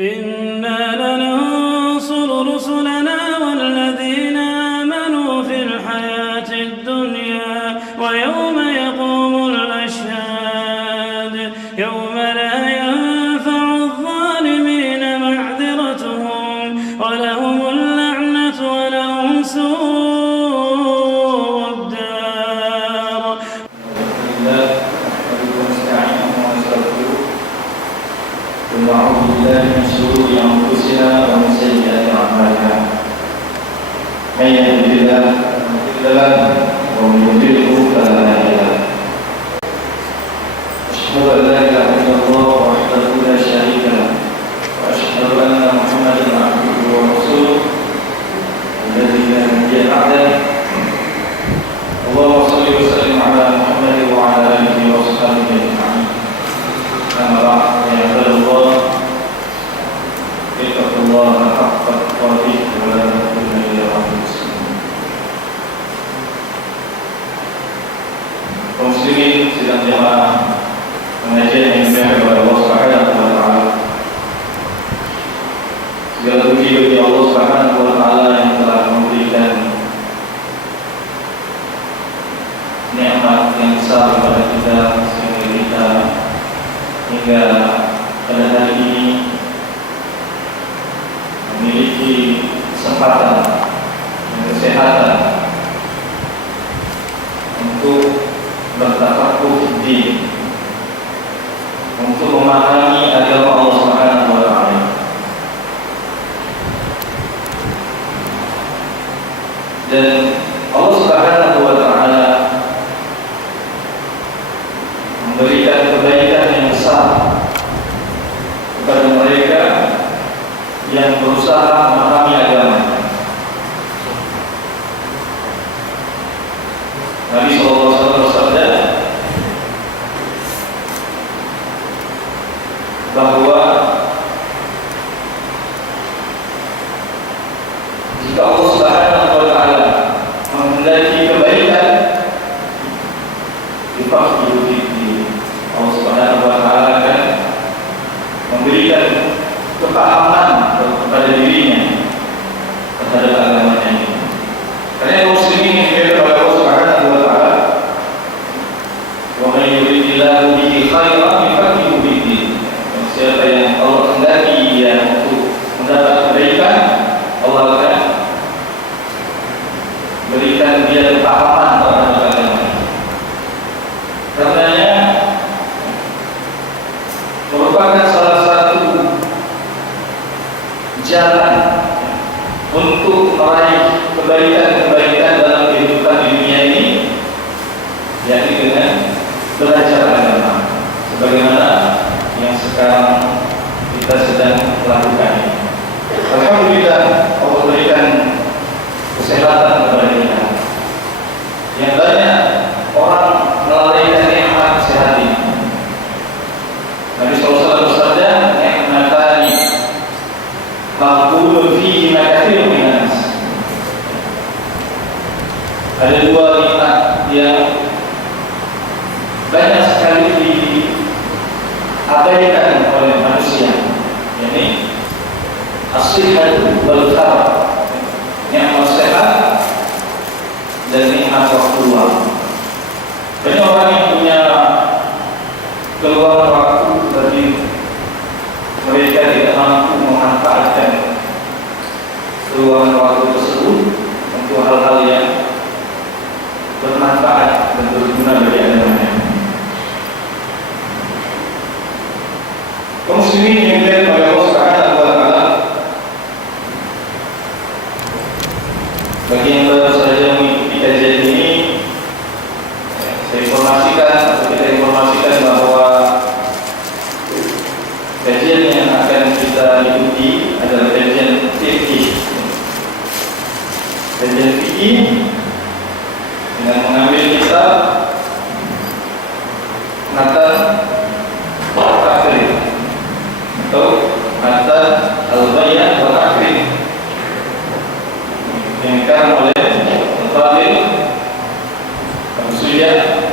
إنا لننصر رسلنا والذين آمنوا في الحياة الدنيا ويوم يقوم الأشهاد يوم لا ينفع الظالمين معذرتهم ولهم اللعنة ولهم سوء الدار. ونعوذ بالله من شرور أنفسنا ومن سيئات أعمالنا من يهده الله فلا مضل له ومن يضلله فلا هادي له أشهد أن لا إله إلا الله وحده لا شريك له وأشهد أن محمدا عبده ورسوله الذي لا نبي بعده اللهم صل وسلم على محمد وعلى آله وصحبه أجمعين. أما بعد فيا عباد الله اتقوا الله حق تقاته ولا تموتن إلا وأنتم مسلمون. Kaum muslimin sidang jamaah pengajian yang dimuliakan oleh Allah Subhanahu wa taala. Segala puji bagi Allah Subhanahu wa taala yang telah memberikan nikmat yang besar kepada kita sehingga kita hingga pada hari ini memiliki kesempatan dan kesehatan untuk bertafaqquh di untuk memahami agama Allah Subhanahu wa taala. Dan Allah Subhanahu wa taala memberikan kebaikan yang besar kepada mereka yang berusaha memahami agama. Nabi SAW bersabda bahwa jika Allah Subhanahu wa taala menghendaki kebaikan, difaqihu fiddin, Allah Subhanahu wa taala akan memberikan kepahaman kepada dirinya terhadap agamanya ini. Karena muslimin yang dimuliakan oleh Allah Subhanahu wa taala, wa man yuridillahu bihi khairan yufaqihu fiddin. Siapa yang Allah kehendaki dia untuk mendapat kebaikan, Allah akan berikan dia kepahaman terhadap agamanya. Karenanya merupakan salah satu jalan untuk meraih kebaikan-kebaikan dalam kehidupan dunia ini, yakni dengan belajar agama, sebagaimana yang sekarang kita sedang lakukan. Alhamdulillah Allah berikan kesehatan kepada kita. Yang banyak orang melalaikan nikmat sehat ini. Nabi SAW bersabda, "Ni'matani maqbulun fihi ma katsirun minan nas." Ada dua nikmat yang banyak sekali diabaikan oleh manusia, yakni as-sihhatu wal farah, nikmat sehat dan nikmat waktu luang. Banyak orang yang punya keluar waktu bagi mereka tidak mampu memanfaatkan keluar waktu tersebut untuk hal-hal yang bermanfaat dan berguna bagi agamanya. Kaum muslimin yang dimuliakan oleh Allah Subhanahu wa taala, bagi yang baru saja mengikuti kajian ini, saya informasikan atau kita informasikan bahwa kajian yang akan kita ikuti adalah kajian fikih. Kajian fikih dengan mengambil kitab Matan Al-Takrib atau Matan Al-Bayan Al-Takrib yang dikarang oleh Al-Fadil Abu Suja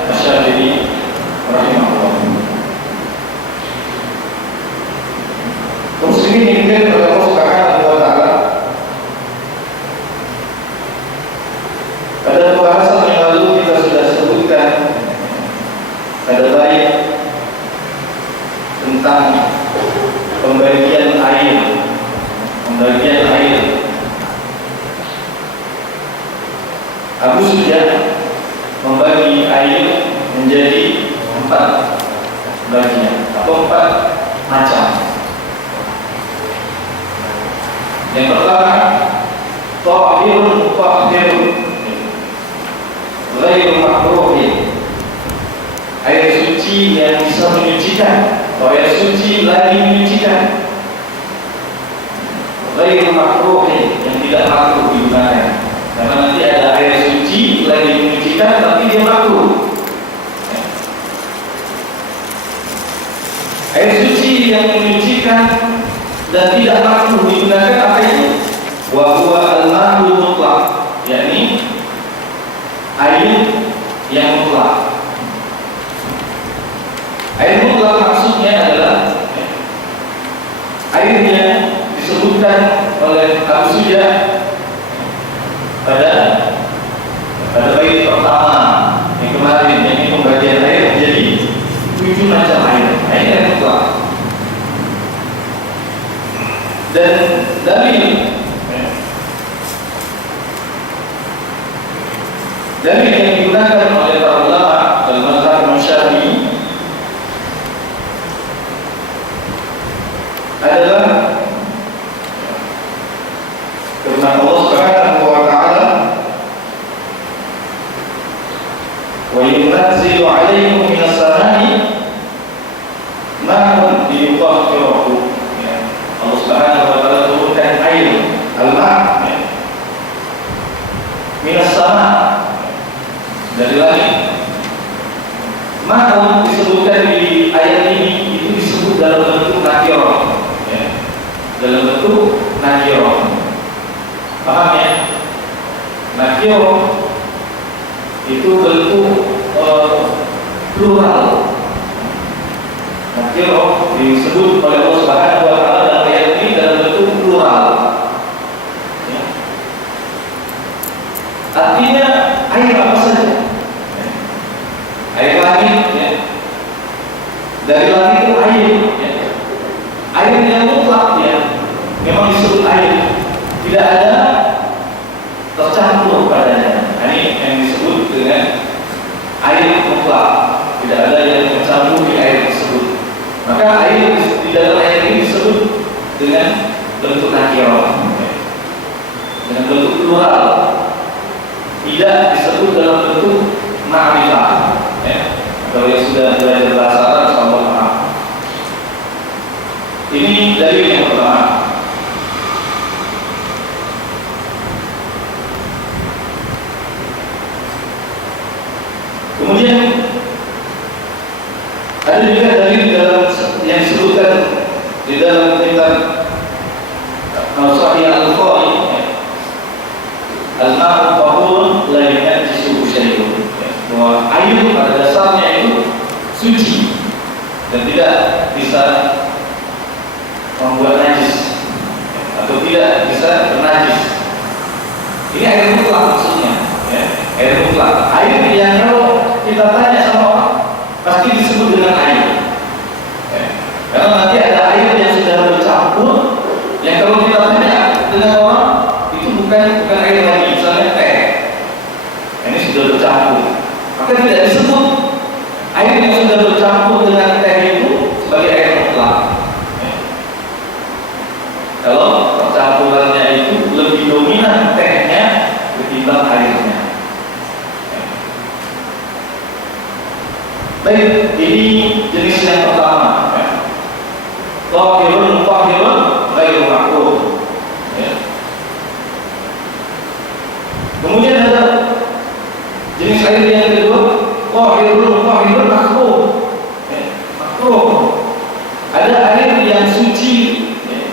Asy-Syadzili rahimahullah. muslimin yang oleh Allah Subhanahu wa taala. Pada pembahasan yang lalu kita sudah sebutkan pada baik tentang pembagian air. Abu Sufyan membagi air menjadi 4 bagian atau 4 macam. Yang pertama, tahirun mutahhirun ghairu makruhin, air suci yang bisa menyucikan atau air suci lagi menyucikan, ghairu makruhin, yang tidak makruh digunakan. Karena nanti ada air suci lagi menyucikan tapi dia makruh. Air suci yang menyucikan dan tidak makruh digunakan apa itu? Wa huwa al-ma'ul mutlaq, yakni air yang mutlak. Air mutlak maksudnya adalah air yang disebutkan oleh Abu Sufyan pada bait pertama yang kemarin, yang ini pembagian air menjadi 7 macam air. Air mutlak. Dan dalil yang digunakan oleh para ulama dalam mazhab Syafi'i adalah firman Allah Subhanahu wa taala, wa yunazzilu 'alaikum minas sama'i ma'an liyutahhirakum. Allah Subhanahu wa taala turunkan air, al-ma', minas sama', dari langit. Ma'un disebutkan di ayat ini itu disebut dalam bentuk nakirah, dalam bentuk nakirah. Paham ya? Nakirah itu bentuk plural. Nakirah disebut oleh Allah Subhanahu wa taala dalam ayat ini dalam bentuk plural. Artinya air apa saja? Air langit, ya. Dari langit itu air, ya. Air yang mutlak, ya. Memang disebut air, tidak ada tercampur padanya. Ini yang disebut dengan air mutlak, tidak ada yang tercampur di air tersebut. Maka air di dalam air ini disebut dengan bentuk nakirah, ya. Dengan bentuk plural, tidak disebut dalam bentuk ma'rifah, ya. Kalau yang sudah belajar bahasa Arab, insyaallah paham. Ini dalil yang pertama. Kemudian ada juga dalil dalam yang disebutkan di dalam kitab Sahih Al-Bukhari, al-ma'u tahurun la yunajjisuhu syai'un, bahwa air pada dasarnya itu suci dan tidak bisa membuat najis atau tidak bisa bernajis. Ini air mutlak maksudnya, ya. Air mutlak, air yang kalau kita tanya sama orang pasti disebut dengan air, ya. Karena nanti ada air yang sudah bercampur, yang kalau kita tanya dengan orang itu bukan air lagi, misalnya teh, ini sudah bercampur, maka tidak disebut air yang sudah bercampur dengan teh itu sebagai air mutlak, ya. Kalau percampurannya itu lebih dominan tehnya ketimbang airnya, ya. Baik, ini jenis yang pertama, ya. Tahirun mutahhirun ghairu makruh, ya. Kemudian ada jenis air yang kedua, tahirun mutahhirun makruh, ya. Makruh. Ada air yang suci, ya,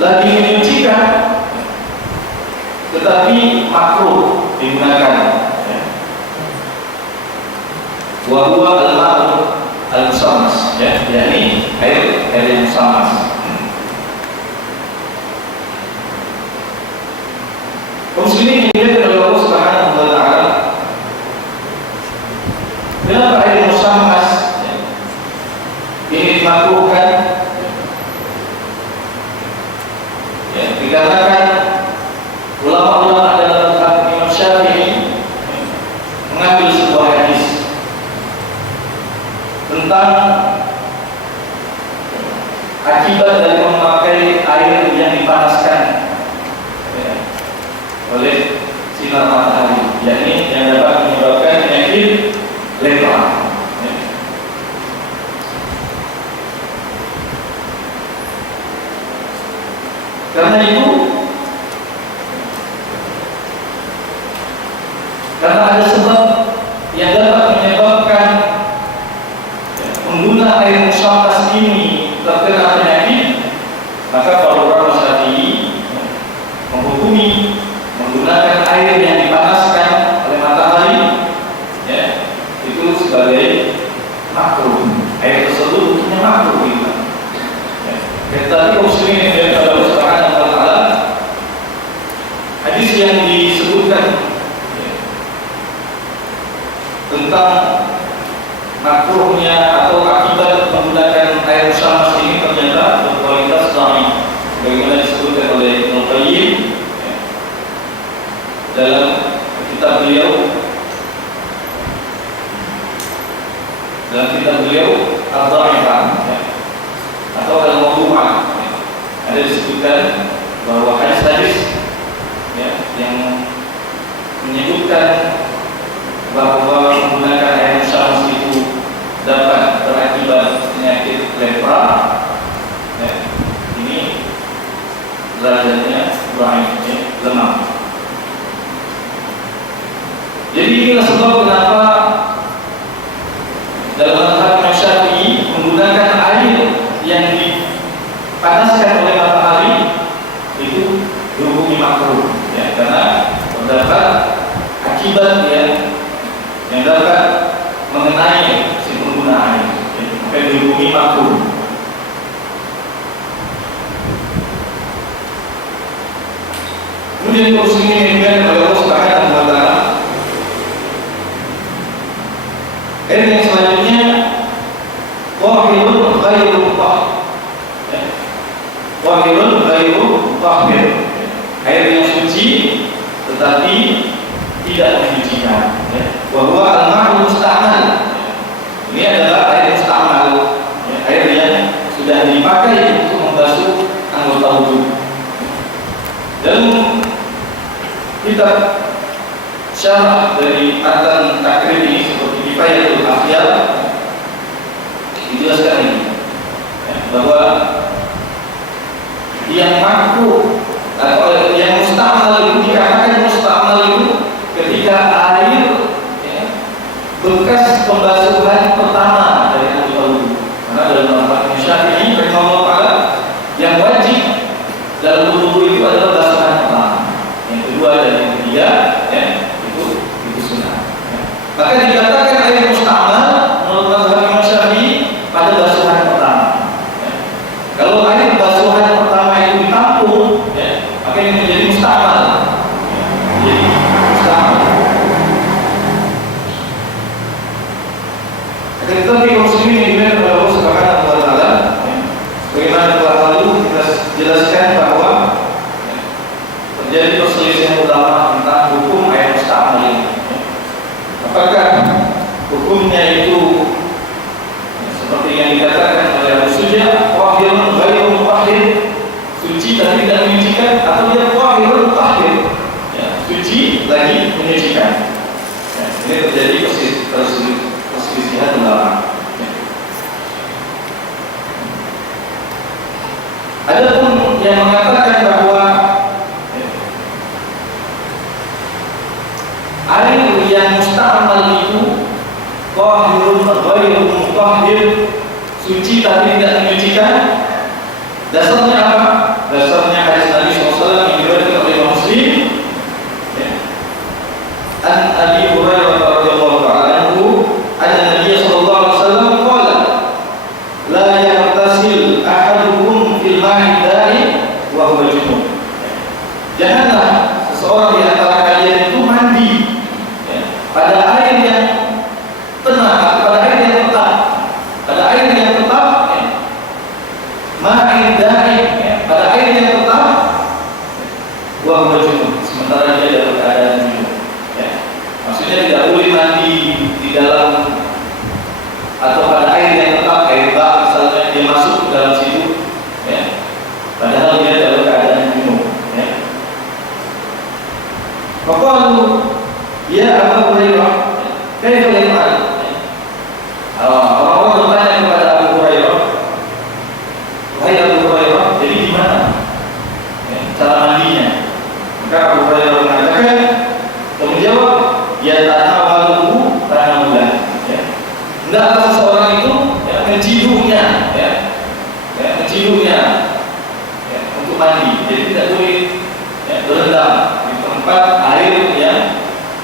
lagi menyucikan, tetapi makruh digunakan, ya. Wa huwa al-ma'u al-musammas, ya, yakni air yang musammas. Muslimin yang dilihat oleh Allah Subhanahu wa Ta'ala, kenapa air musammas ini dimakruhkan? Ya, dikarenakan ulama-ulama dalam mazhab Imam Syafi'i mengambil sebuah hadis tentang akibat dari memakai air yang dipanaskan oleh sinar matahari, yakni yang dapat menyebabkan penyakit lepra. Karena itu, karena ada sebab yang dapat menyebabkan pengguna air musammas ini terkena penyakit, maka para ulama Syafi'i menghukumi menggunakan air yang dipanaskan oleh matahari, ya, itu sebagai makruh. Air tersebut hukumnya makruh, gitu. Tetapi muslimin yang Allah Subhanahu wa Ta'ala, hadis yang disebutkan tentang makruhnya atau akibat menggunakan air musammas ini ternyata berkualitas dhaif, bagaimana disebutkan oleh Ibnu Qayyim dalam kitab beliau, Ad-Dha'ifah atau Al-Mawdu'ah, ada disebutkan bahwa hadis-hadis yang menyebutkan bahwa menggunakan air musammas itu dapat berakibat penyakit lepra, ini derajatnya dhaif, lemah. Jadi inilah sebab kenapa dalam mazhab Imam Syafi'i menggunakan air yang dipanaskan oleh matahari itu dihukumi makruh, ya, karena terdapat akibat yang dapat mengenai si pengguna air, maka dihukumi makruh. Kemudian muslimin yang oleh Allah Subhanahu wa Ta'ala, air yang selanjutnya tahirun ghairu mutahhir. Tahirun ghairu mutahhir, air yang suci tetapi tidak menyucikan. Wa huwa al-ma'ul musta'mal. Ini adalah air musta'mal, air yang sudah dipakai untuk membasuh anggota wudu. Dan kitab syarah dari Matan Takrib ini seperti Kifayatul Afyal dijelaskan ini, bahwa yang makruh atau yang musta'mal itu dikatakan musta'mal itu ketika air bekas pembasuhan pertama dari anggota wudu. Karena dalam mazhab Syafi'i yang wajib dalam wudu itu adalah basuhan pertama, yang kedua dan yang ketiga itu sunnah. Maka dikatakan air musta'mal menurut mazhab Syafi'i pada basuhan pertama. Kalau air basuhan pertama itu ditampung, maka ini menjadi musta'mal. Jadi musta'mal. Tetapi muslimin yang dimuliakan oleh Allah Subhanahu wa Ta'ala, bagaimana telah lalu kita jelaskan bahwa terjadi perselisihan ulama tentang hukum air musta'mal ini. Apakah hukumnya itu seperti yang dikatakan oleh Abu Sujah, tahirun ghairu mutahhir, suci tapi tidak menyucikan, atau dia tahirun mutahhir, suci lagi menyucikan. Ini terjadi perselisihan ulama. Adapun yang mengatakan bahwa air yang musta'mal itu tahirun ghairu mutahhir, suci tapi tidak menyucikan, dasarnya apa? Dasarnya hadis Nabi SAW yang diriwayatkan oleh Imam Muslim, an Abi Hurairah radhiyallahu ta'ala anhu, anna Nabi sallallahu alaihi wasallam qala la yaghtasil ahadukum fil ma'i dari wa huwa junub. Janganlah seseorang di Faqalu ya Abu Hurairah, kaifa yaf'al? Orang-orang bertanya kepada Abu Hurairah, wahai Abu Hurairah, jadi gimana cara mandinya? Maka Abu Hurairah mengatakan, menjawab, ya tanawaluhu tanamulan. Hendaklah seseorang itu menciduknya, menciduknya untuk mandi. Jadi tidak boleh berendam di tempat air yang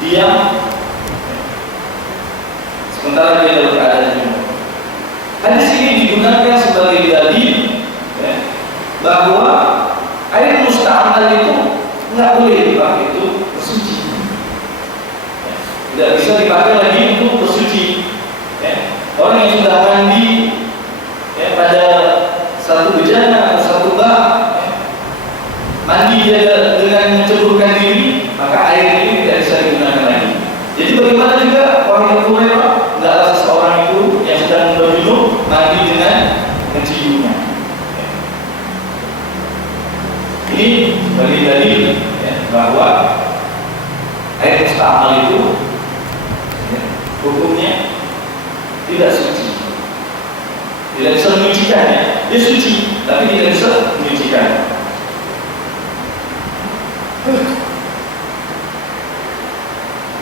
diam sementara dia dalam keadaan junub. Hadis ini digunakan sebagai dalil bahwa air musta'mal itu nggak boleh dipakai untuk bersuci. Tidak bisa dipakai lagi untuk bersuci. Orang yang sudah mandi pada satu bejana atau satu bak, mandi dia dengan menceburkan diri, maka air ini tidak bisa digunakan lagi. Jadi bagaimana juga orang yang Hurairah, tidaklah seseorang itu yang sedang berjunub mandi dengan menciduknya. Ini sebagai dalil bahwa air musta'mal itu hukumnya tidak suci, tidak bisa menyucikannya. Dia suci, tapi tidak bisa menyucikan.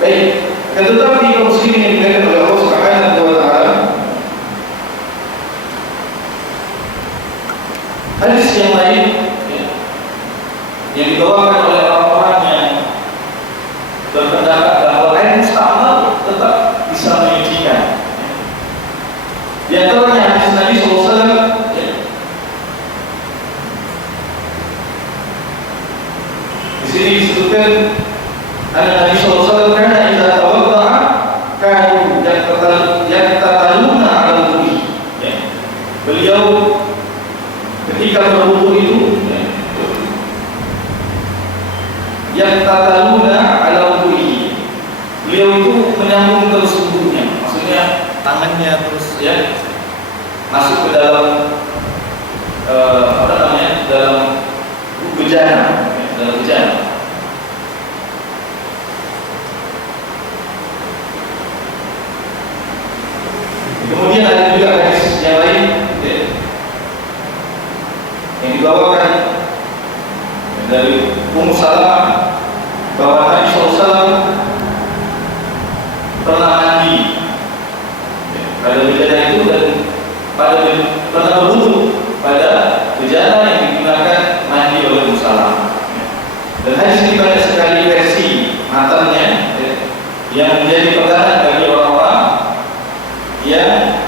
Baik, tetapi kaum muslimin yang dimuliakan oleh Allah Subhanahu wa taala, hadis yang lain yang dibawakan oleh orang-orang yang berpendapat bahwa air musta'mal tetap bisa menyucikan. Di antaranya hadis Nabi SAW, di sini disebutkan Nabi SAW karena idza tawadda'a kanu yaqtataluna 'ala al-wudu. Beliau ketika berwudu itu yaqtataluna 'ala al-wudu. Beliau itu menyambung terus wudunya, maksudnya tangannya terus masuk ke dalam dalam bejana, Kemudian ada juga hadis yang lain yang dibawakan dari Ummu Salamah bahwa Nabi SAW pernah mandi pada bejana itu dan pernah berwudu pada bejana yang digunakan mandi oleh Ummu Salamah. Dan hadis ini banyak sekali versi matanya yang menjadi pegangan bagi orang-orang yang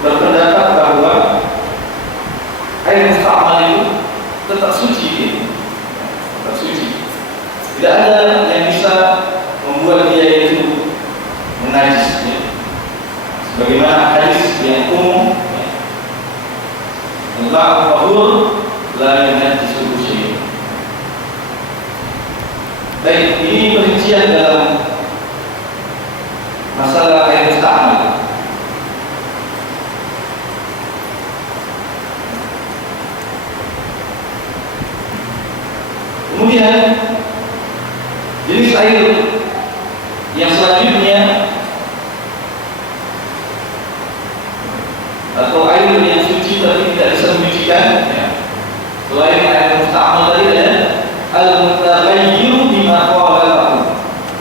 berpendapat bahwa air musta'mal itu tetap suci, tetap suci. Tidak ada yang bisa membuat dia itu menajis. Sebagaimana hadis yang umum, Al-ma'u tahur la yunajjisuhu syai'. Baik, ini perincian dalam masalah air musta'mal. Kemudian jenis air yang selanjutnya atau air yang suci tapi tidak bisa menyucikan, selain air musta'mal tadi ada al-mutaghayyiru bima qala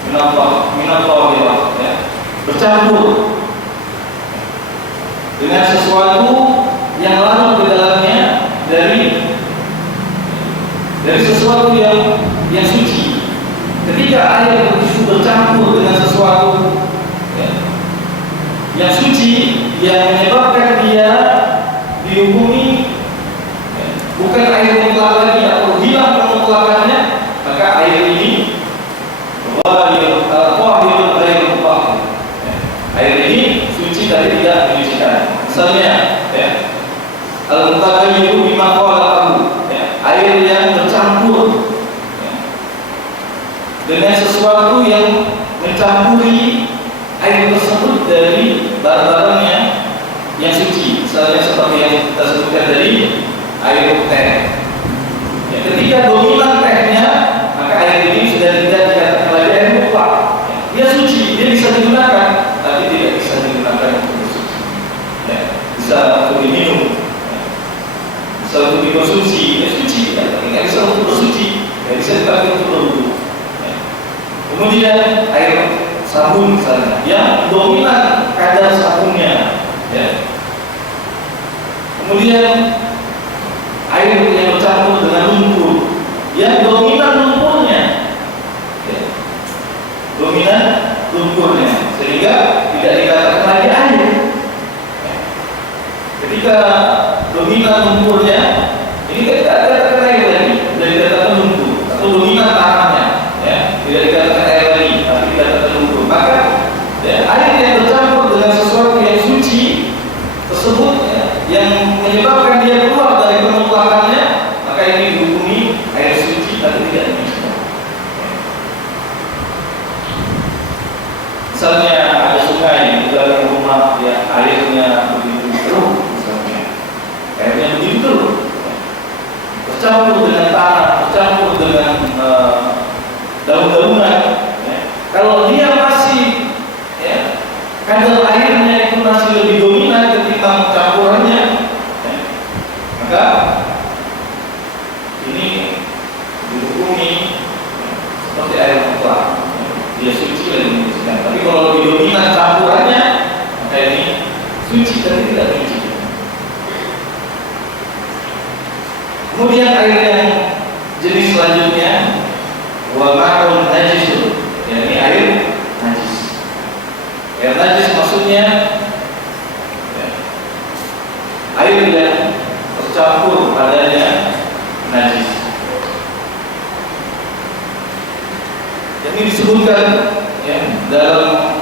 minat-minat bercampur dengan sesuatu yang larut ke dalamnya dari sesuatu yang suci. Ketika air itu bercampur dengan sesuatu yang suci yang menyebabkan dia dihukumi bukan air mutlak lagi atau hilang kemutlakannya, maka air ini air ini suci tapi tidak menyucikan. Misalnya al-mutaghayyiru bima qala air yang bercampur dengan sesuatu yang mencampuri air tersebut dari barang-barang yang suci. Misalnya seperti yang kita sebutkan tadi, air teh. Ketika dominan tehnya, maka air ini sudah tidak Kemudian air sabun misalnya, yang dominan kadar sabunnya, ya. Kemudian air yang bercampur dengan lumpur, yang dominan lumpurnya, ya. Dominan lumpurnya, sehingga tidak dikatakan lagi air. Ketika dominan lumpurnya, ini tidak dikatakan air lagi, tidak dikatakan lumpur, atau dominan tanahnya, ya, tidak dikatakan air lagi, tapi dikatakan lumpur. Maka ya, air yang bercampur dengan sesuatu yang suci tersebut, ya, yang menyebabkan dia keluar dari penutlakannya, maka ini dihukumi air suci tapi tidak dimisahkan. Misalnya ada sungai di dalam rumah yang airnya begitu keruh, misalnya airnya begitu keruh, bercampur dengan tanah, bercampur dengan daun-daunan, ya. Kalau dia masih, ya, kadar airnya itu masih lebih dominan ketimbang campurannya, ya, maka ini dihukumi seperti air mutlak, ya. Dia suci dan dimisahkan. Tapi kalau lebih dominan campurannya, maka ini suci tapi tidak suci. Kemudian air yang jenis selanjutnya, wa ma'un najisun, ya, ini air najis. Air najis maksudnya, ya, air yang tercampur padanya najis. Ini disebutkan, ya, dalam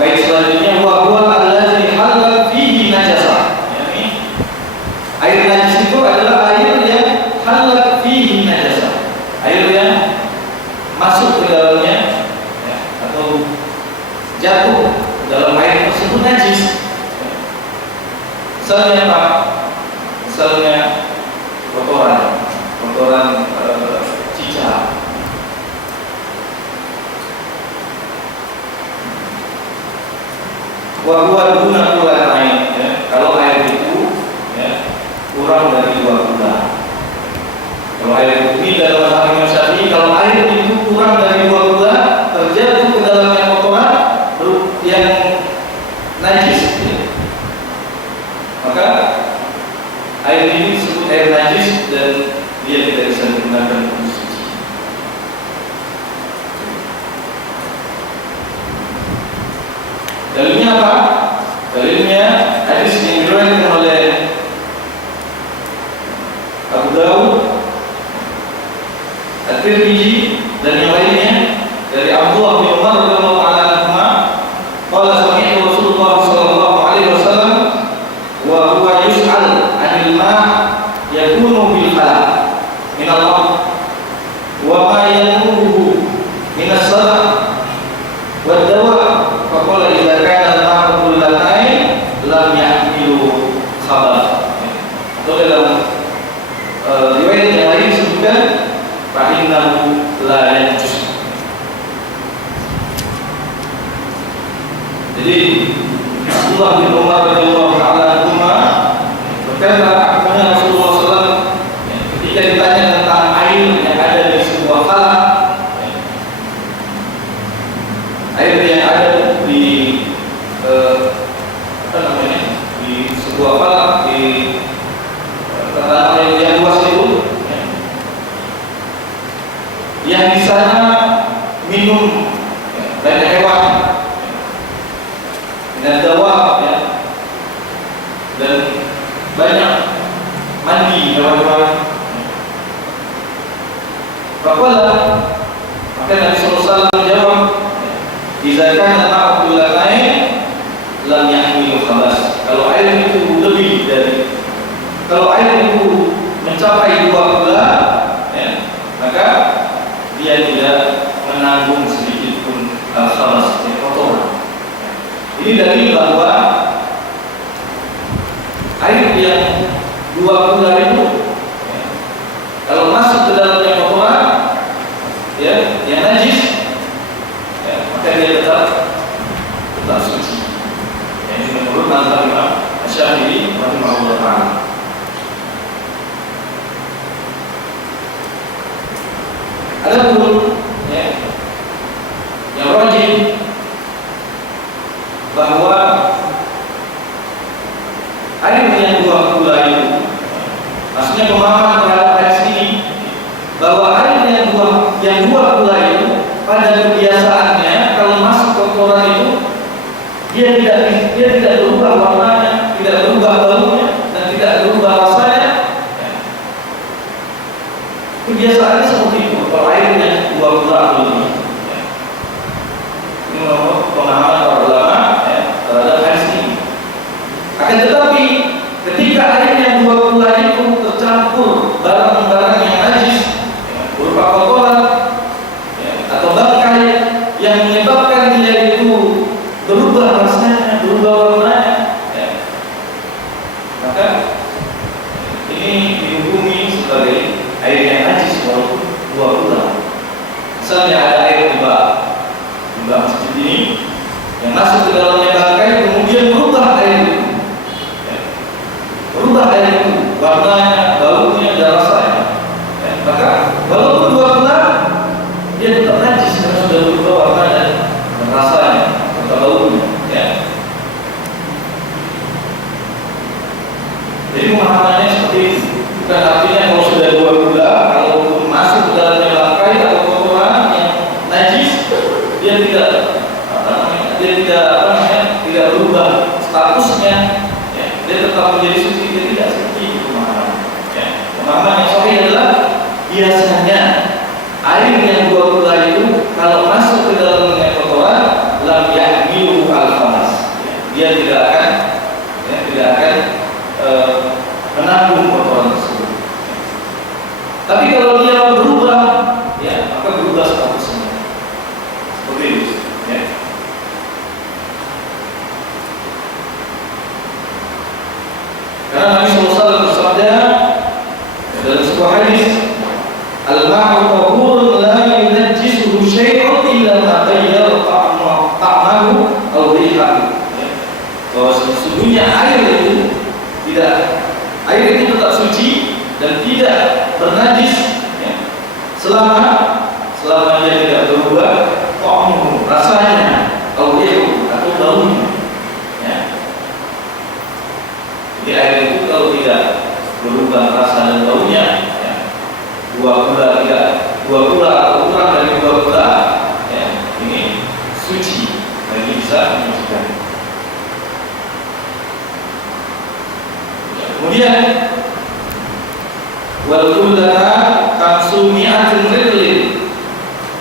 bait selanjutnya, wa huwa allazi halal fihi najasa. Ya, ini air najis itu adalah air yang halal fihi najasa, air yang masuk ke dalamnya, ya, atau jatuh dalam air tersebut najis. Misalnya apa? Misalnya kotoran cicak. Wa huwa duna qulanain, ya. Kalau air itu, ya, kurang dari 2 bulan. Kalau air itu dalam bahasa Imam Syafi'i, kalau air itu kurang dari 2 bulan terjatuh ke dalamnya kotoran yang najis, ya, maka air ini disebut air najis dan dia tidak bisa digunakan untuk suci. Dalilnya apa? Dalilnya hadis yang diriwayatkan oleh Abu Dawud, At-Tirmidzi dan yang lainnya dari Abdullah bin Umar radhiyallahu anhu, qala sami'tu Rasulullah sallallahu alaihi wasallam wa huwa yus'al 'anil ma' yakunu bil khala' min al-ard wa ma yanubuhu min as-sada' wad dawa' fa qala idza kana al-ma'u kullatayn lam yahmilu khabath. Atau dalam riwayat yang lain disebutkan fa'innahu la yanjus. Jadi Abdullah bin Umar radhiyallahu ta'ala anhuma berkata, kepada Rasulullah SAW, ketika ditanya tentang air yang ada di sebuah khala, air yang ada di di sebuah khala, di tanah yang luas itu, yang di sana minum banyak hewan dan dawa, ya, dan banyak mandi hewan-hewan. Maka Nabi SAW menjawab, "Idza kana ma'u kullatayn lam yahmilu khabas." Kalau air itu lebih dari, kalau air itu mencapai 2 bulan, ya, maka dia tidak menanggung sedikit pun khabas, kotoran. Ini dalil bahwa air yang 2 bulan itu, ya, kalau masuk ke dalamnya kotoran, ya, yang najis, ya, maka dia tetap suci. Ini menurut mazhab Imam Syafi'i rahimahullah ta'ala. Adapun, ya, pada kebiasaannya kalau masuk kotoran itu dia tidak berubah warnanya, tidak berubah baunya, dan tidak berubah rasanya. Kebiasaannya seperti itu. Kalau airnya 2 gram lebih. Ini menurut pemahaman para ulama terhadap hadis ini. Akan tetapi ketika airnya 2 gram itu tercampur barang-barang yang najis berupa kotoran atau bangkai yang menyebabkan dia itu berubah rasanya, berubah warnanya, maka ini dihukumi sebagai air yang najis walaupun 2 gram. Misalnya ada air di bak masjid ini yang masuk ke dalamnya bangkai, kemudian berubah air itu, warnanya, baunya, dan rasanya, maka walaupun 2 gram dia tetap najis karena sudah berubah warna dan rasanya atau baunya. Jadi pemahamannya seperti itu. Bukan artinya kalau sudah 2 gram, kalau masuk ke dalamnya bangkai atau kotoran yang najis, dia tidak berubah statusnya, dia tetap menjadi suci. Dia tidak seperti itu pemahaman. Pemahaman yang sahih adalah biasanya air yang 2 gram itu kalau masuk ke dalamnya kotoran, lam yahmilu al-khamas, dia tidak akan menanggung kotoran tersebut. Tapi kalau dia berubah, maka berubah statusnya. Seperti itu. Karena Nabi SAW bersabda dalam sebuah hadis, al-ma'u tahurun la yunajjisuhu syai'un illa ma ghayyara ta'amahu aw rihahu. Bahwa sesungguhnya air itu tetap suci dan tidak bernajis selama dia tidak berubah ta'amahu, rasanya, aw rihahu, atau baunya. Di air itu kalau tidak berubah rasa dan baunya, 2 gula atau kurang dari 2 gula, ini suci, bagi bisa menyucikan. Kemudian wal kullana kamsumi'atin ridlin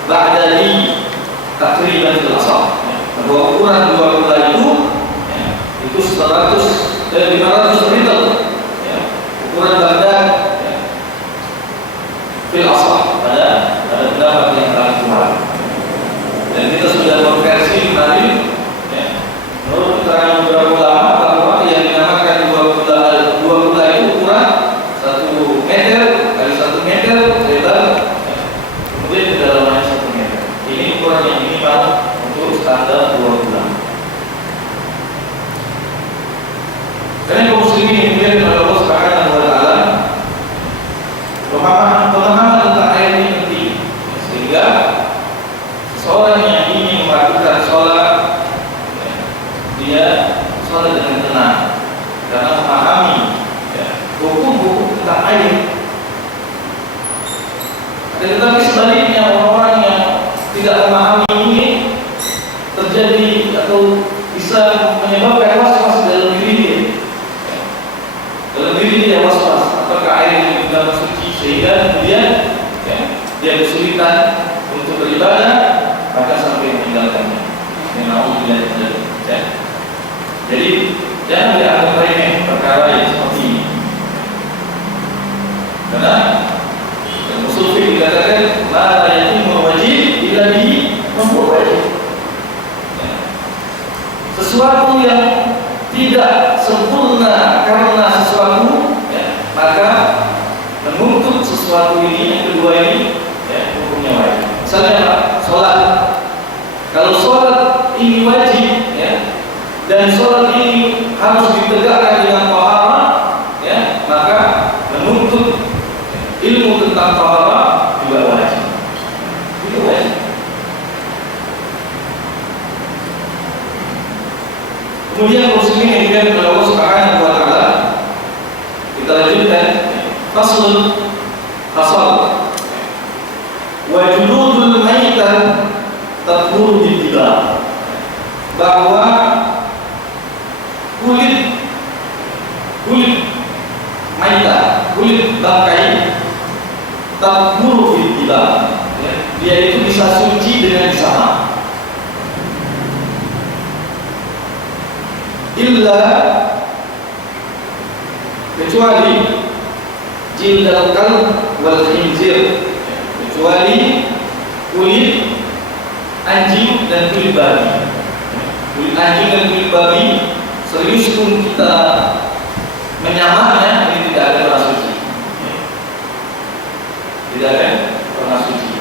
ba'da li takriban fil asal. Bahwa ukuran 2 gula itu 500 ridl, ukuran badan fil asal pada pendapat yang paling kuat. Dan kita sudah konversi kemarin, menurut keterangan beberapa ulama bahwa yang dinamakan 2 gula itu ukuran 1 meter kali 1 meter lebar, kemudian kedalamannya 1 meter. Ini ukuran yang minimal untuk standar 2 gula. Karena kaum muslimin yang dimuliakan oleh Allah Subhanahu wa taala, pemahaman tentang air ini penting, sehingga seseorang yang ingin melakukan sholat, dia sholat dengan tenang karena memahami hukum-hukum tentang air. Tetapi sebaliknya orang-orang yang tidak memahami ini terjadi atau bisa menyebabkan was-was dalam diri dia was-was apakah air ini juga suci, sehingga kemudian dia kesulitan untuk beribadah, maka sampai meninggalkannya. Jadi jangan dianggap remeh perkara yang seperti ini. Karena usul fiqh dikatakan la yatimmu wajib illa bi wajib. Sesuatu yang tidak sempurna karena sesuatu, maka menuntut sesuatu ini, yang kedua ini, hukumnya wajib. Misalnya sholat, kalau sholat ini wajib, dan sholat ini harus ditegakkan dengan taharah, maka menuntut ilmu tentang taharah juga wajib. Itu wajib. Kemudian muslimin yang dimuliakan oleh Allah Subhanahu wa taala, kita lanjutkan fasal wa juludul maitah tahuru bittiba, bahwa kulit maita, kulit bangkai tahuru bittiba, ya, dia itu bisa suci dengan sama. Illa, kecuali jildal kalb wal khinzir, kecuali kulit anjing dan kulit babi. Kulit anjing dan kulit babi, serius pun kita menyamarnya, ini tidak ada pernah suci. Tidak ada pernah suci.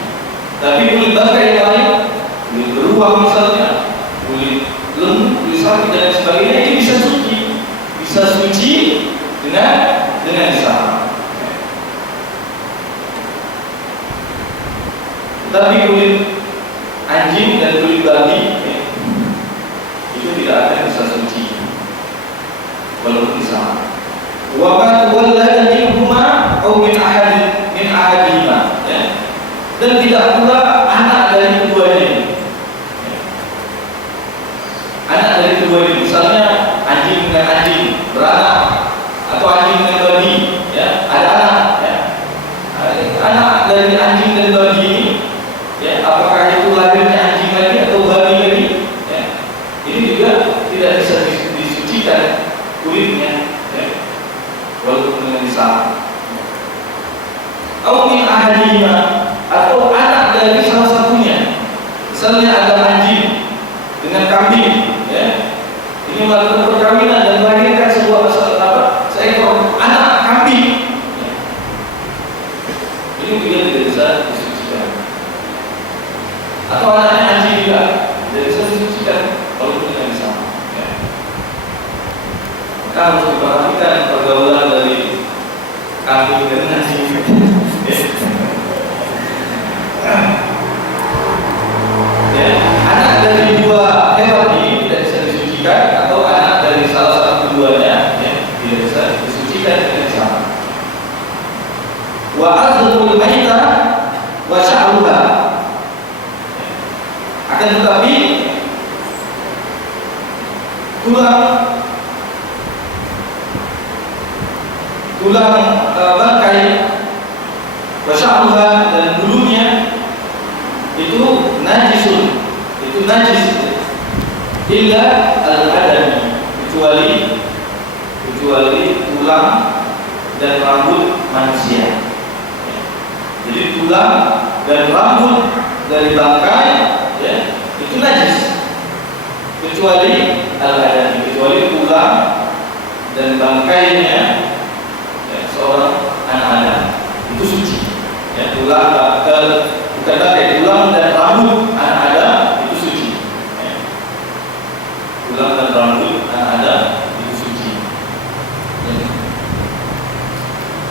Tapi kulit bangkai yang lain, kulit beruang misalnya, kulit lembu, kulit sapi dan sebagainya, ini bisa suci. Bisa suci dengan sama. Tapi kulit anjing dan kulit babi itu tidak akan bisa suci walaupun sama. Wa ma tuwallada minhuma aw min ahadihima, ya. Dan tidak pula anak dari keduanya ini. Anak dari keduanya, misalnya anjing dengan anjing beranak atau anjing dengan babi, ya, ada anak, ya. Anak dari anjing dan babi ini, ya, apakah itu lahirnya anjing lagi atau babi lagi, ya, ini juga tidak bisa disucikan kulitnya, ya, walaupun dengan sama. Atau min ahadihima, atau anak dari salah satunya, misalnya ada anjing dengan kambing, ya, ini melakukan perkawinan dan melahirkan seekor anak kambing, ya. Ini juga tidak bisa disucikan. Atau anaknya anjing juga tidak bisa disucikan walaupun tidak sama, ya. Maka harus diperhatikan pergaulan dari kambing dan anjing. Ya, anak dari dua hewan ini tidak bisa disucikan, atau anak dari salah satu keduanya, ya, tidak bisa disucikan dengan sama. Wa azlul maita wa sya'ruha, akan tetapi tulang bangkai wa sya'ruha dan bulunya itu najisun, itu najis, illa al-adami, kecuali tulang dan rambut manusia. Jadi tulang dan rambut dari bangkai, ya, itu najis, kecuali al-adami, kecuali tulang dan bangkainya, ya, seorang anak Adam, itu suci, ya. Tulang bukan bangkai, tulang dan rambut anak Adam itu suci, ya. Tulang dan rambut anak Adam itu suci, ya.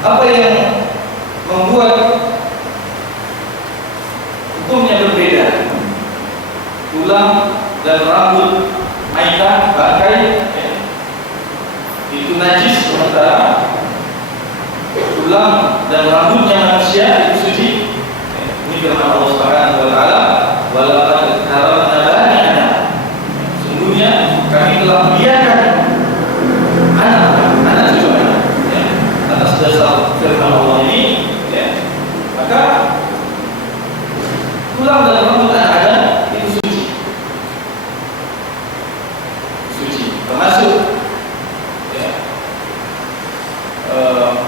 Apa yang membuat hukumnya berbeda? Tulang dan rambut maita, bangkai, ya, itu najis, sementara tulang dan rambutnya manusia itu suci. Ini firman Allah Subhanahu wa taala, "Wa laqad karamna bani Adam." Sungguhnya kami telah muliakan anak cucu Adam, ya. Atas dasar firman Allah ini, ya, maka tulang dan rambut anak Adam itu suci. Suci. Termasuk, ya,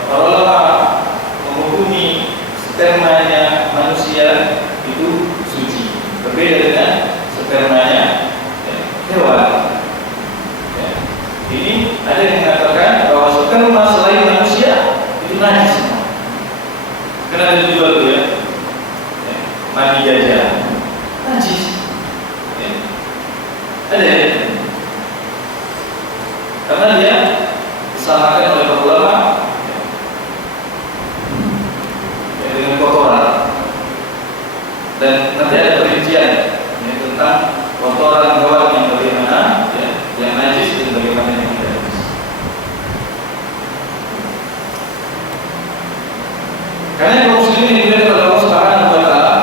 para ulama menghukumi spermanya manusia itu suci, berbeda dengan spermanya, ya, hewan, ya. Ini ada yang mengatakan bahwa sperma selain manusia itu najis, karena ada dijual itu, ya, mati gajah najis, ya. Ada, ya? Karena dia disamakan oleh para ulama, ya, dengan kotoran. Dan nanti ada perincian, ya, tentang kotoran hewan yang bagaimana, ya, yang najis dan bagaimana yang tidak najis. Karena kaum muslimin yang dimuliakan oleh Allah Subhanahu wa taala,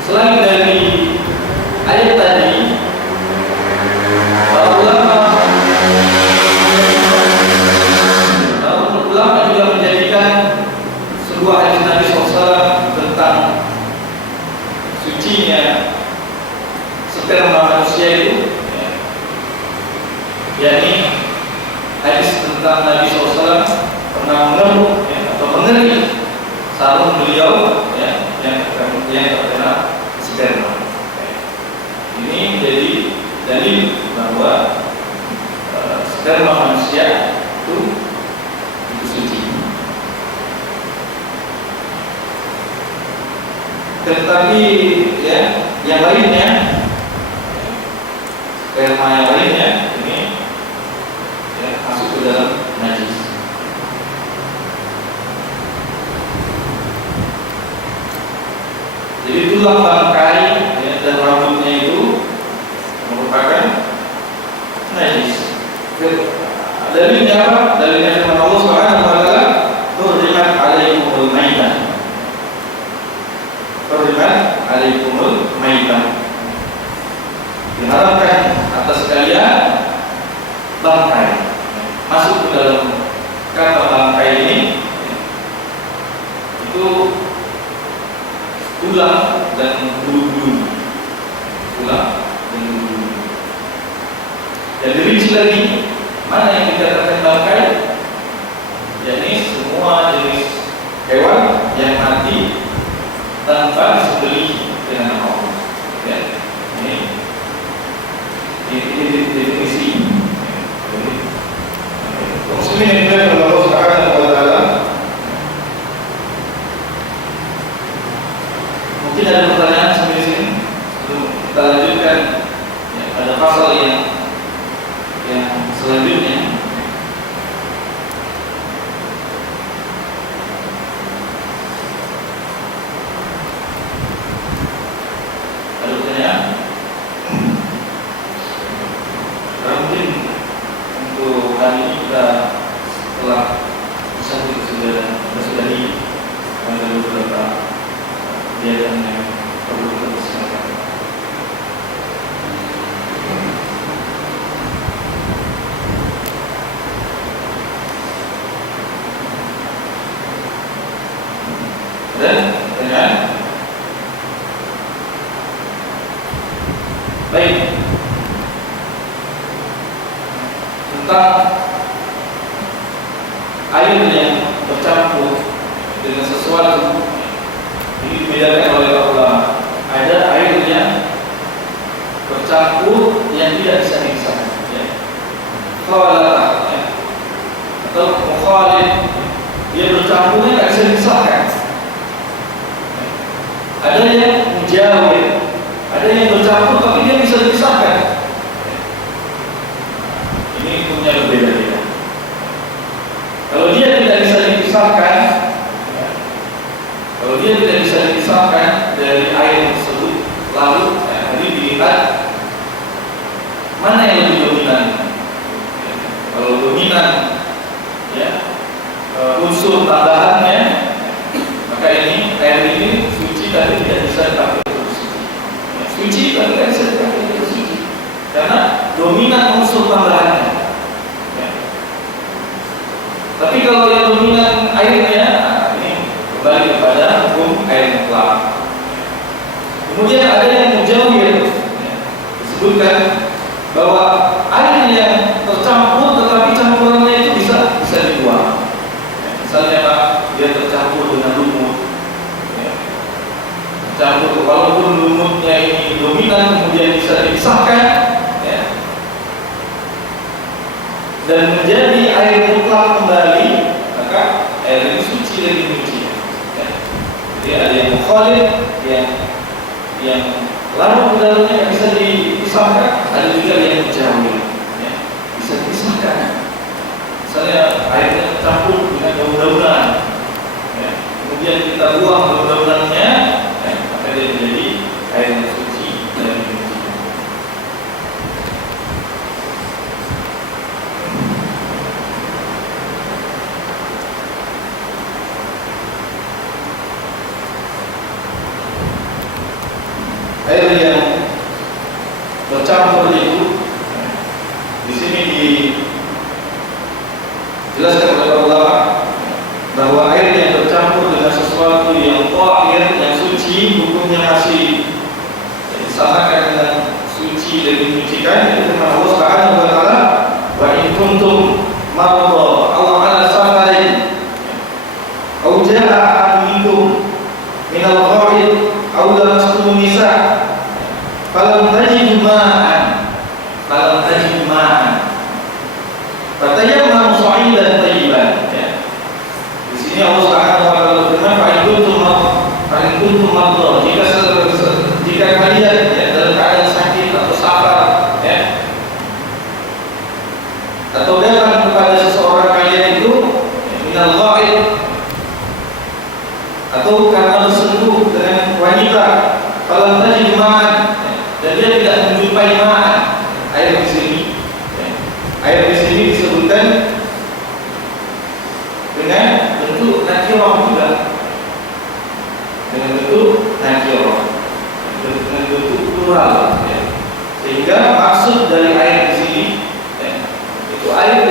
Selain dari ayat tadi, para ulama juga menjadikan sebuah hadis Nabi SAW tentang sucinya sperma manusia itu, yakni hadis tentang Nabi SAW pernah mengeluh atau mengeri sarung beliau yang terkena sperma. Ini menjadi dalil bahwa sperma manusia itu suci. Tetapi yang lainnya, sperma yang lainnya ini masuk ke dalam najis. Jadi tulang bangkai dan rambutnya itu merupakan najis. Dalilnya apa? Dalilnya firman Allah Subhanahu wa taala, "Hurrimat 'alaikumul maitah." Hurrimat 'alaikumul maitah. Diharapkan atas kalian bangkai. Masuk ke dalam kata bangkai ini itu tulang dan bulu-bulu. Tulang dan bulu-bulu. Dan dirinci lagi mana yang dikatakan bangkai, yakni semua jenis hewan yang mati tanpa disembelih dengan Allah. Ini definisi. Muslimin yang dimuliakan oleh Allah Subhanahu wa taala. Mungkin ada pertanyaan sampai sini. Sebelum kita lanjutkan pada pasal yang selanjutnya. Ada pertanyaan? Mungkin untuk hari ini kita telah bisa sudahi ada beberapa kegiatan yang perlu kita persiapkan. Dan pertanyaan? Baik. Tentang air yang bercampur dengan sesuatu, ini dibedakan oleh ulama. Ada air yang bercampur yang tidak bisa dipisahkan, khawalah, atau mukhalid, dia bercampurnya tidak bisa dipisahkan. Ada yang mujawir, ada yang bercampur tapi dia bisa dipisahkan. Ini punya berbeda-beda. Kalau dia tidak bisa dipisahkan, dari air tersebut, lalu tadi dilihat mana yang lebih dominan. Kalau dominan unsur tambahannya, maka ini air ini suci tapi tidak bisa dipakai untuk suci. Suci tapi tidak bisa dipakai untuk suci karena dominan unsur tambahannya. Tapi kalau yang dominan airnya, ini kembali kepada hukum air mutlak. Kemudian ada yang mujawir, disebutkan bahwa air yang tercampur tetapi campurannya itu bisa dibuang. Misalnya Pak, dia tercampur dengan lumut, tercampur, walaupun lumutnya ini dominan kemudian bisa dipisahkan, dan menjadi air mutlak kembali, maka air ini suci lagi suci. Jadi ada yang mukhalid, yang larut di dalamnya yang bisa dipisahkan, ada juga yang mujawir, bisa dipisahkan. Misalnya airnya tercampur dengan daun-daunan, kemudian kita buang daun-daunannya, maka dia menjadi air yang suci dan suci. air yang bercampur itu di sini dijelaskan oleh ulama bahwa air yang bercampur dengan sesuatu yang tahir, yang suci, hukumnya masih disamakan dengan suci dan dinyucikan. Itu firman Allah Subhanahu wa taala, wa in kuntum marda aw ala safarin aw jaa ahadun minkum min al-ghaid aw lamastum nisa falam tajidu ma'an fatayammamu sa'idan thayyiban. Di sini Allah Subhanahu wa taala berfirman, fa in kuntum marda, jika kalian dalam keadaan sakit atau safar, atau datang kepada seseorang kalian itu minal ghaid, atau karena bersentuh dengan wanita, falam tajidu ma'an, dan dia tidak menjumpai ma'an, air di sini disebutkan dengan bentuk nakirah juga, dengan bentuk nakirah, dengan bentuk plural, sehingga maksud dari air di sini itu air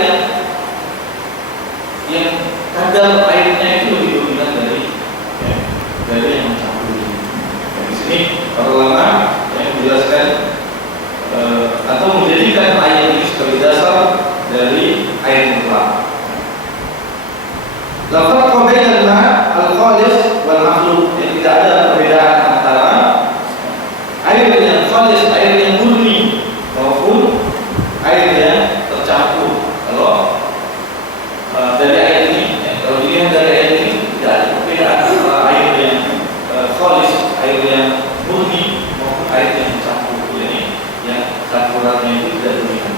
yang kadar airnya itu lebih dominan dari yang mencampuri. Di sini para ulama yang menjelaskan atau menjadikan ayat ini sebagai dasar dari ayat mutlak. La farqa bainal ma' al-khalis wal makhluk, yang tidak ada perbedaan antara air yang khalis, air yang murni, maupun air yang tercampur. Kalau dari ayat ini, kalau dilihat dari ayat ini tidak ada perbedaan antara air yang khalis, air yang murni, maupun air yang tercampur. Jadi yang campurannya itu tidak dominan.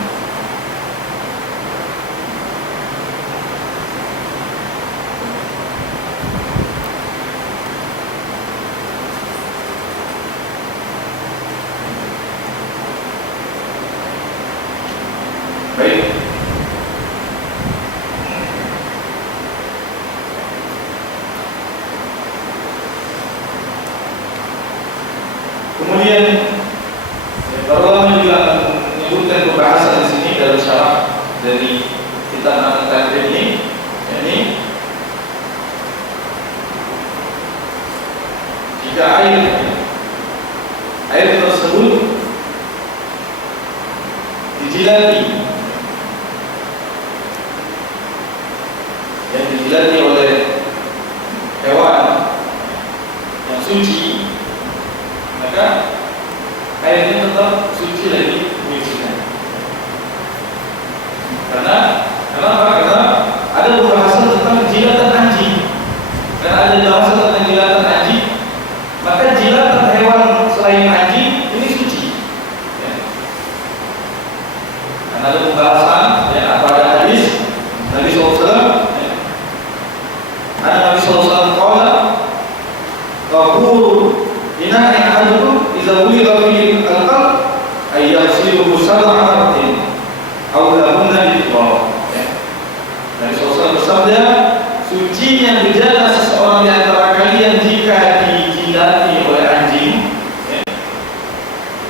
Baik. Kemudian para ulama juga menyebutkan pembahasan di sini dalam syarah dari kitab Al-Tahrir ini, yakni jika air tersebut dijilati, yang dijilati oleh hewan yang suci, maka airnya tetap suci lagi menyucikan. Karena ada pembahasan tentang jilatan anjing. Karena ada pembahasan tentang jilatan anjing, maka jilatan hewan selain anjing ini suci. Karena ada pembahasan pada hadis Nabi SAW. Ada Nabi SAW qala tahur inna ahadukum idza wulida fihi al-qalb ay yaghsiluhu sab'a marratin aw lahunna bi-turab. Nabi SAW bersabda, sucinya bejana seseorang di antara kalian jika dijilati oleh anjing,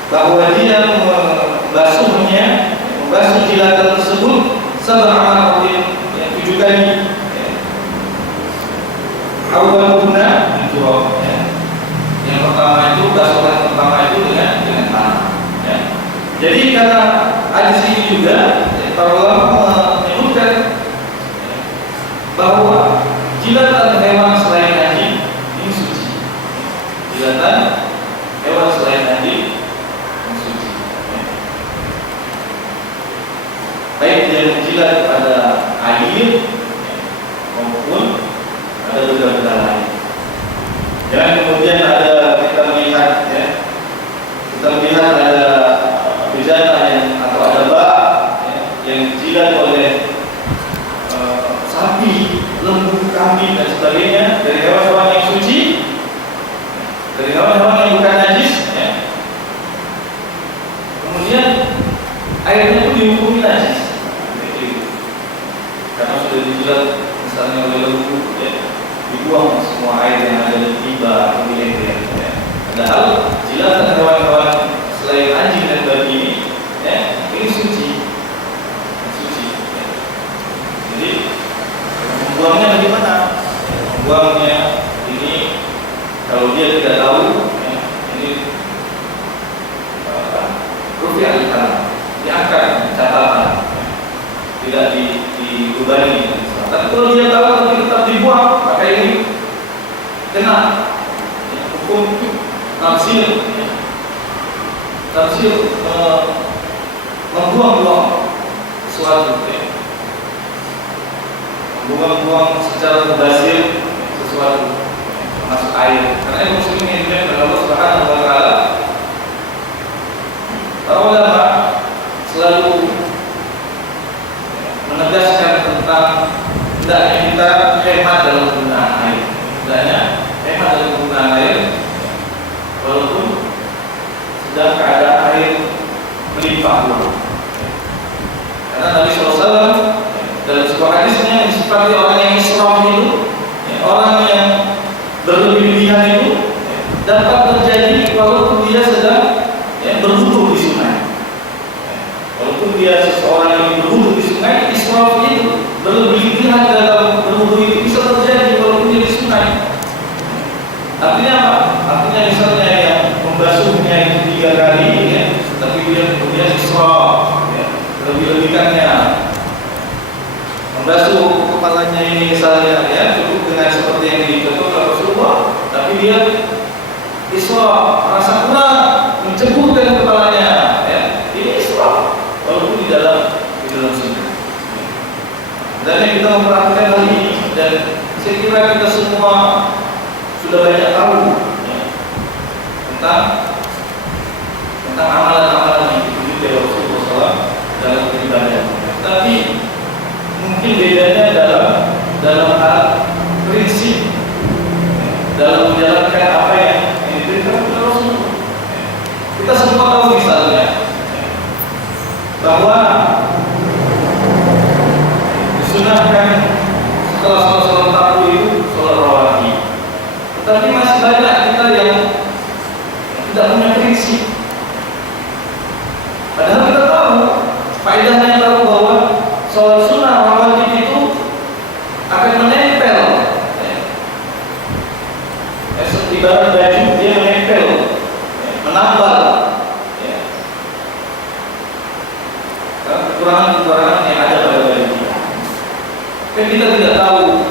bahwa dia membasuh jilatan tersebut sab'a marratin, yang 7 kali. Awaluna itu yang pertama itu, basuhan pertama itu dengan tanah. Jadi karena hadis ini juga para ulama menyebutkan bahwa jilatan hewan selain anjing ini suci. Jilatan hewan selain anjing ini suci. Baik dia menjilat pada air maupun ada benda-benda lain. Dan kemudian kita melihat ada bejana atau ada bak yang dijilat oleh sapi, lembu, kambing dan sebagainya dari hewan-hewan yang suci, dari hewan-hewan yang bukan najis. Kemudian airnya itu dihukumi najis, karena sudah dijilat misalnya oleh lembu, dibuang semua air yang ada di tiba atau di leher. Padahal jilatan hewan tafsir membuang-buang sesuatu, membuang-buang secara mubazir sesuatu, masuk air. Karena yang muslimin ini adalah Allah Subhanahu wa Ta'ala. Para ulama selalu menegaskan tentang hendaknya kita hemat dalam penggunaan air. Hendaknya hemat dalam penggunaan air, walaupun sedang keadaan air melimpah dulu. Karena Nabi SAW dalam sebuah hadisnya mensifati orang yang israf itu, orang yang berlebihan itu dapat terjadi walaupun dia sedang berwudu di sungai. Walaupun dia seseorang yang berwudu di sungai, israf itu berlebihan dalam berwudu itu bisa terjadi walaupun dia di sungai. Artinya apa? Artinya misalnya yang membasuhnya itu 3 kali, tapi dia kemudian israf, lebih-lebihkannya, membasuh kepalanya ini misalnya, cukup dengan seperti yang dicontohkan Rasulullah, tapi dia israf, merasa kurang, menceburkan kepalanya, ini israf, walaupun di dalam sungai. Dan yang kita memperhatikan hal ini, dan saya kira kita semua sudah banyak tahu tentang amalan-amalan yang ditunjukkan oleh Rasulullah SAW dalam beribadah. Tapi mungkin bedanya dalam hal prinsip, dalam menjalankan apa yang diberikan oleh Rasulullah. Kita semua tahu misalnya bahwa disunahkan setelah sholat tarawih itu sholat rawatib. Tetapi masih banyak kita yang tidak punya prinsip. Padahal kita tahu, faedahnya tahu bahwa sholat sunnah rawatib itu akan menempel. Ibarat baju dia menempel, menambal. Kekurangan-kekurangan yang ada pada baju kita. Kan kita tidak tahu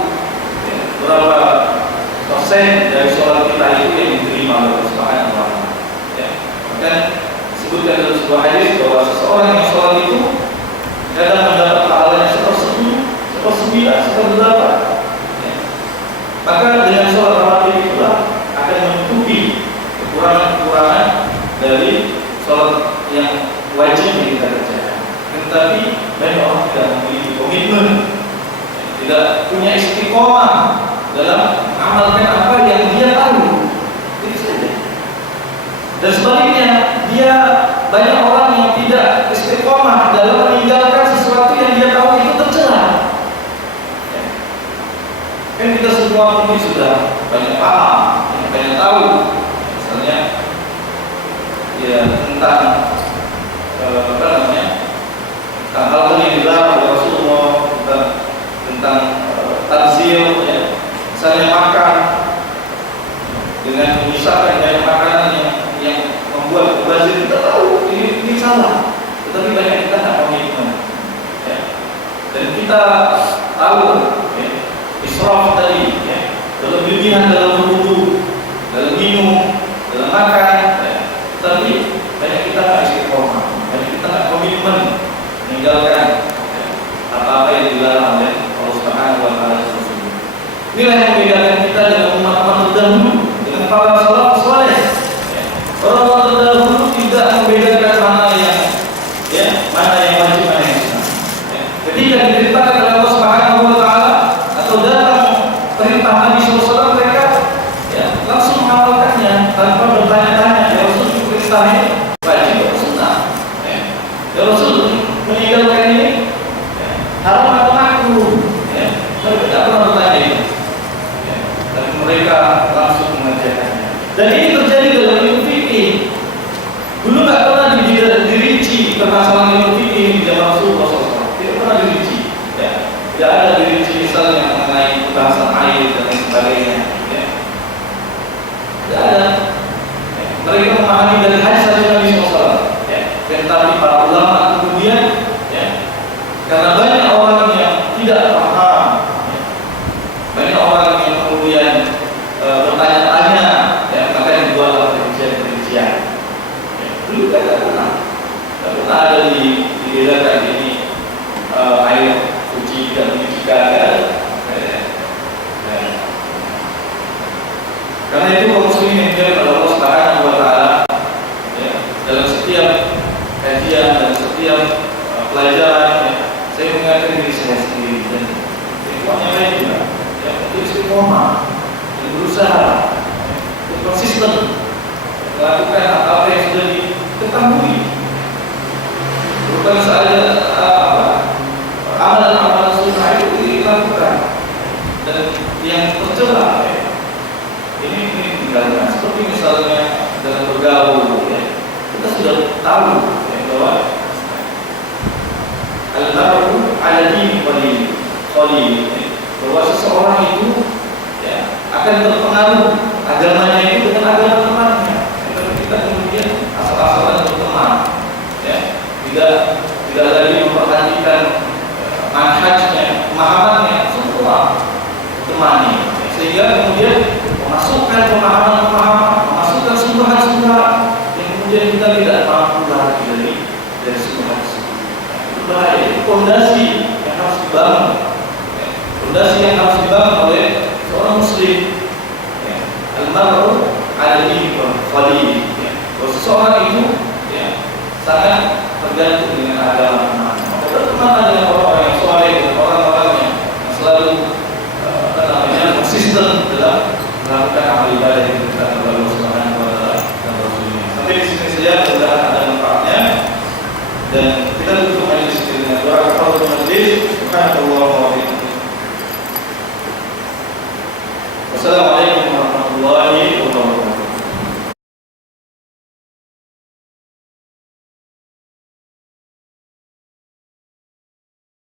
berapa persen dari sholat kita itu yang diterima oleh Allah Subhanahu wa Ta'ala. Maka disebutkan dalam sebuah hadis bahwa seseorang yang sholat itu kadang mendapat pahalanya 1/10, 1/9, 1/8. Maka dengan sholat rawatib itulah akan menutupi kekurangan-kekurangan dari sholat yang wajib yang kita kerjakan. Tetapi banyak orang tidak memiliki komitmen, tidak punya istiqomah dalam amalkan apa yang dia tahu. Itu saja. Dan sebaliknya, dia banyak orang yang tidak istiqomah dalam meninggalkan sesuatu yang dia tahu itu tercela. Kan kita semua mungkin sudah banyak paham, banyak tahu, misalnya tentang tentang hal yang dilarang oleh Rasulullah, tentang tanzil, misalnya makan dengan memisahkan banyak makanan yang membuat mubazir. Kita tahu ini salah, tetapi banyak kita tidak komitmen. Dan kita tahu israf tadi, berlebihan dalam berwudu, dalam minum, dalam makan, tapi banyak kita tidak istiqomah, banyak kita tidak komitmen meninggalkan apa-apa yang dilarang oleh Allah Subhanahu wa Ta'ala. Inilah yang membedakan kita dengan umat-umat terdahulu, dengan para salafus saleh. Orang-orang terdahulu tidak membedakan mana yang wajib, mana yang sunnah. Ketika diperintahkan oleh Allah Subhanahu wa Ta'ala atau datang perintah Nabi SAW, mereka Indonesia. Ya, dulu kan tidak pernah ada di desa kayak gini, air suci dan mencucikan kan. Karena itu kaum muslimin yang dimuliakan Allah Subhanahu wa taala, ya, dalam setiap kajian dan setiap pelajaran, ya, saya mengingatkan diri saya sendiri dan yang lain juga, ya, untuk istiqomah dan berusaha, ya, konsisten melakukan apa yang sudah diketahui, bukan saja amalan-amalan sunnah itu dilakukan dan yang tercela. Ya, ini tinggalkan. Seperti misalnya dalam bergaul, ya, kita sudah tahu, ya, bahwa al-mar'u 'ala dini qalil, bahwa seseorang itu, ya, akan terpengaruh agamanya itu dengan agama temannya. Kita kemudian asal-asalan berteman, ya, tidak lagi memperhatikan manhajnya, pemahamannya, semua temani, sehingga kemudian memasukkan pemahaman-pemahaman, memasukkan sumber-sumber yang kemudian kita tidak mampu lagi dari sumber tersebut. Itu bahaya. Itu fondasi yang harus dibangun, ya, fondasi yang harus dibangun oleh seorang muslim. Ya. Al-mar'u 'ala dini qalil. Ya. Bahwa seseorang itu, ya, sangat tergantung dengan agama teman. Berteman dengan